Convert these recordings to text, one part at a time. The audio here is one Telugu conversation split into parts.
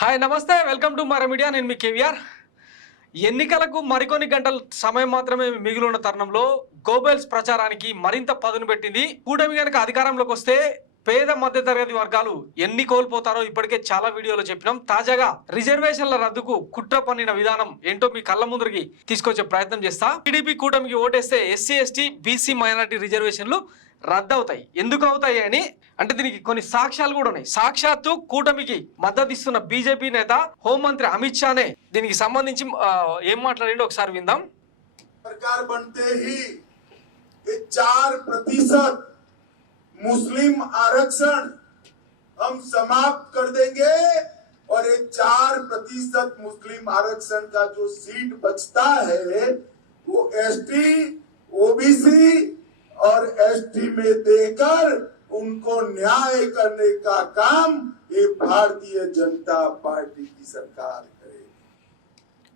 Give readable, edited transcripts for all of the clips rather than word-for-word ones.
హాయ్ నమస్తే, వెల్కమ్ టు మర మీడియా. నేను మీ కేవీఆర్. ఎన్నికలకు మరికొన్ని గంటల సమయం మాత్రమే మిగిలి ఉన్న తరుణంలో గోబెల్స్ ప్రచారానికి మరింత పదును పెట్టింది. కూటమి కనుక అధికారంలోకి వస్తే పేద మధ్య తరగతి వర్గాలు ఎన్ని కోల్పోతారో ఇప్పటికే చాలా వీడియోలో చెప్పినాం. తాజాగా రిజర్వేషన్ల రద్దుకు కుట్ర పన్నిన విధానం ఏంటో మీ కళ్ళ ముందరికి తీసుకొచ్చే ప్రయత్నం చేస్తా. టీడీపీ కూటమికి ఓటేస్తే ఎస్సీ ఎస్టీ బీసీ మైనారిటీ రిజర్వేషన్లు రద్దు అవుతాయి. ఎందుకు అవుతాయి అని అంటే దీనికి కొన్ని సాక్ష్యాలు కూడా ఉన్నాయి. సాక్షాత్తు కూటమికి మద్దతు ఇస్తున్న బీజేపీ నేత హోంమంత్రి అమిత్ షానే దీనికి సంబంధించి ఏం మాట్లాడిండో ఒకసారి విందాం. सरकार बनते ही 4% मुस्लिम आरक्षण हम समाप्त कर देंगे और ये 4% मुस्लिम आरक्षण का जो सीट बचता है वो एसटी, ओबीसी और एसटी में देकर उनको न्याय करने का काम ये भारतीय जनता पार्टी की सरकार करेगी.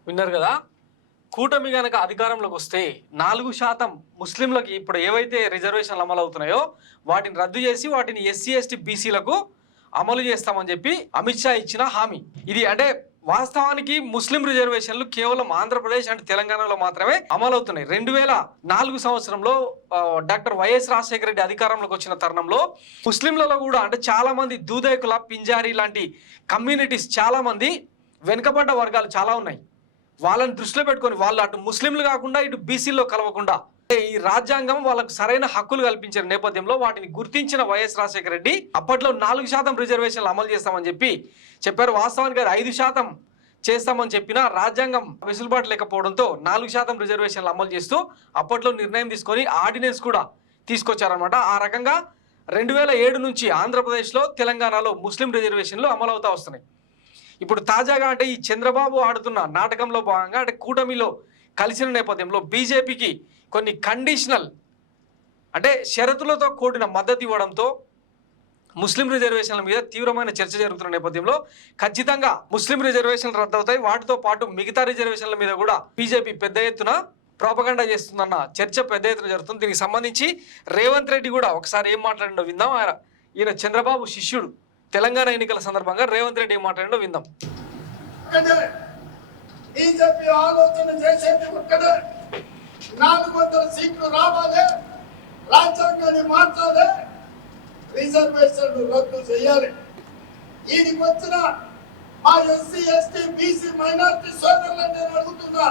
విన్నారు కదా, కూటమి గనక అధికారంలోకి వస్తే 4% ముస్లింలకి ఇప్పుడు ఏవైతే రిజర్వేషన్లు అమలు అవుతున్నాయో వాటిని రద్దు చేసి వాటిని ఎస్సీ ఎస్టీ బీసీలకు అమలు చేస్తామని చెప్పి అమిత్ షా ఇచ్చిన హామీ ఇది. అంటే వాస్తవానికి ముస్లిం రిజర్వేషన్లు కేవలం ఆంధ్రప్రదేశ్ అంటే తెలంగాణలో మాత్రమే అమలు అవుతున్నాయి. 2004 సంవత్సరంలో డాక్టర్ వైఎస్ రాజశేఖర రెడ్డి అధికారంలోకి వచ్చిన తరుణంలో ముస్లింలలో కూడా అంటే చాలా మంది దూదేకుల, పింజారీ లాంటి కమ్యూనిటీస్ చాలా మంది వెనుకబడ్డ వర్గాలు చాలా ఉన్నాయి. వాళ్ళని దృష్టిలో పెట్టుకొని వాళ్ళు అటు ముస్లింలు కాకుండా ఇటు బీసీల్లో కలవకుండా ఈ రాజ్యాంగం వాళ్ళకు సరైన హక్కులు కల్పించిన నేపథ్యంలో వాటిని గుర్తించిన వైఎస్ రాజశేఖర రెడ్డి అప్పట్లో 4% రిజర్వేషన్లు అమలు చేస్తామని చెప్పారు. వాస్తవానికి అది 5% చేస్తామని చెప్పినా రాజ్యాంగం వెసులుబాటు లేకపోవడంతో 4% రిజర్వేషన్లు అమలు చేస్తూ అప్పట్లో నిర్ణయం తీసుకొని ఆర్డినెన్స్ కూడా తీసుకొచ్చారనమాట. ఆ రకంగా 2007 నుంచి ఆంధ్రప్రదేశ్లో, తెలంగాణలో ముస్లిం రిజర్వేషన్లు అమలు అవుతా వస్తున్నాయి. ఇప్పుడు తాజాగా అంటే ఈ చంద్రబాబు ఆడుతున్న నాటకంలో భాగంగా అంటే కూటమిలో కలిసిన నేపథ్యంలో బీజేపీకి కొన్ని కండిషనల్ అంటే షరతులతో కూడిన మద్దతు ఇవ్వడంతో ముస్లిం రిజర్వేషన్ల మీద తీవ్రమైన చర్చ జరుగుతున్న నేపథ్యంలో ఖచ్చితంగా ముస్లిం రిజర్వేషన్లు రద్దవుతాయి. వాటితో పాటు మిగతా రిజర్వేషన్ల మీద కూడా బీజేపీ పెద్ద ఎత్తున ప్రాపగండా చేస్తుందన్న చర్చ పెద్ద ఎత్తున జరుగుతుంది. దీనికి సంబంధించి రేవంత్ రెడ్డి కూడా ఒకసారి ఏం మాట్లాడిండో విందాం. ఈయన చంద్రబాబు శిష్యుడు. తెలంగాణ ఎన్నికల సందర్భంగా రేవంత్ రెడ్డి ఏం మాట్లాడిండో విందాం. బీజేపీ ఆలోచన చేసేది ఒక్కటే, 400 సీట్లు రావాలి, రాజ్యాంగాన్ని మార్చాలి, రిజర్వేషన్లు రద్దు చేయాలి. దీనికి వచ్చిన మా ఎస్సీ ఎస్టీ బీసీ మైనారిటీ సోదరులను నేను అడుగుతున్నా,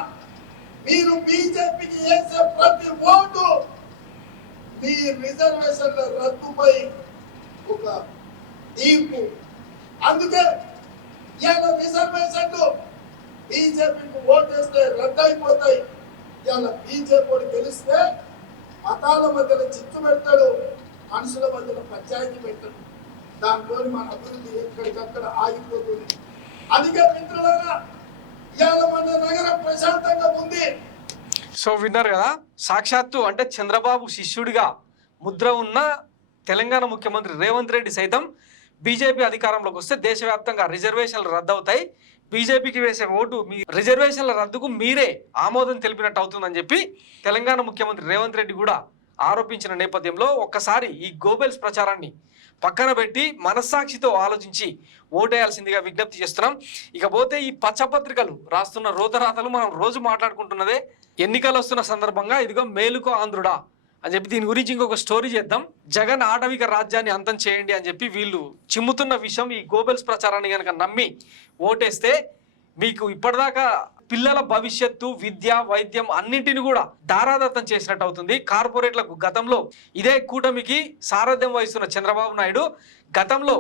మీరు బీజేపీకి వేసే ప్రతి ఓటు మీ రిజర్వేషన్ల రద్దుపై ఒక తీర్పు. అందుకే ఇవాళ రిజర్వేషన్లు బీజేపీకి ఓటేస్తే రద్దు అయిపోతాయి. ఇవాళ బీజేపీ తెలిస్తే మతాల మధ్యలో చిత్తు పెడతాడు, మనుషుల మధ్యలో పంచాయతీ పెట్టాడు. దాంతో మన అభివృద్ధి ఎక్కడికక్కడ ఆగిపోతుంది. అందుకే మిత్రులారా, ఇవాళ మన నగరం ప్రశాంతంగా ఉంది. సో విన్నారు కదా, సాక్షాత్తు అంటే చంద్రబాబు శిష్యుడిగా ముద్ర ఉన్న తెలంగాణ ముఖ్యమంత్రి రేవంత్ రెడ్డి సైతం బీజేపీ అధికారంలోకి వస్తే దేశవ్యాప్తంగా రిజర్వేషన్లు రద్దు అవుతాయి, బీజేపీకి వేసే ఓటు మీ రిజర్వేషన్ల రద్దుకు మీరే ఆమోదం తెలిపినట్టు అవుతుందని చెప్పి తెలంగాణ ముఖ్యమంత్రి రేవంత్ రెడ్డి కూడా ఆరోపించిన నేపథ్యంలో ఒక్కసారి ఈ గోబెల్స్ ప్రచారాన్ని పక్కన పెట్టి మనస్సాక్షితో ఆలోచించి ఓటేయాల్సిందిగా విజ్ఞప్తి చేస్తున్నాం. ఇకపోతే ఈ పచ్చపత్రికలు రాస్తున్న రోతరాతలు మనం రోజు మాట్లాడుకుంటున్నదే. ఎన్నికలు వస్తున్న సందర్భంగా ఇదిగో మేలుకో ఆంధ్రుడా అని చెప్పి దీని గురించి ఇంకొక స్టోరీ చేద్దాం. జగన్ ఆటవిక రాజ్యాన్ని అంతం చేయండి అని చెప్పి వీళ్ళు చిమ్ముతున్న విషయం ఈ గోబెల్స్ ప్రచారాన్ని కనుక నమ్మి ఓటేస్తే మీకు ఇప్పటిదాకా పిల్లల భవిష్యత్తు, విద్య, వైద్యం అన్నింటిని కూడా దారాదత్తం చేసినట్టు అవుతుంది. కార్పొరేట్లకు గతంలో ఇదే కూటమికి సారథ్యం వహిస్తున్న చంద్రబాబు నాయుడు గతంలో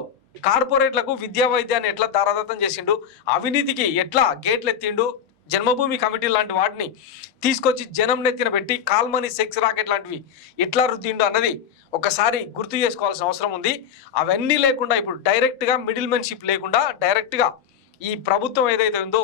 కార్పొరేట్లకు విద్యా వైద్యాన్ని ఎట్లా దారాదత్తం చేసిండు, అవినీతికి ఎట్లా గేట్లు ఎత్తిండు, జన్మభూమి కమిటీ లాంటి వాటిని తీసుకొచ్చి జనం నెత్తిన పెట్టి కాల్మనీ సెక్స్ రాకెట్ లాంటివి ఎట్లా రుద్దిండు అన్నది ఒకసారి గుర్తు చేసుకోవాల్సిన అవసరం ఉంది. అవన్నీ లేకుండా ఇప్పుడు డైరెక్ట్గా మిడిల్ మెన్షిప్ లేకుండా డైరెక్ట్గా ఈ ప్రభుత్వం ఏదైతే ఉందో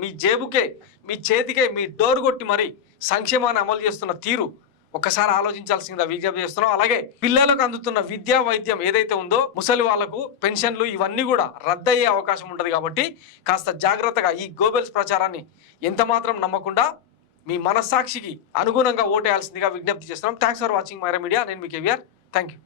మీ జేబుకే, మీ చేతికే, మీ డోర్ కొట్టి మరి సంక్షేమాన్ని అమలు చేస్తున్న తీరు ఒకసారి ఆలోచించాల్సిందిగా విజ్ఞప్తి చేస్తున్నాం. అలాగే పిల్లలకు అందుతున్న విద్యా వైద్యం ఏదైతే ఉందో, ముసలి వాళ్లకు పెన్షన్లు ఇవన్నీ కూడా రద్దయ్యే అవకాశం ఉంటుంది. కాబట్టి కాస్త జాగ్రత్తగా ఈ గోబెల్స్ ప్రచారాన్ని ఎంత మాత్రం నమ్మకుండా మీ మనస్సాక్షికి అనుగుణంగా ఓటేయాల్సిందిగా విజ్ఞప్తి చేస్తున్నాం. Thanks for watching Myra Media. నేను మీ కేవీఆర్. Thank you.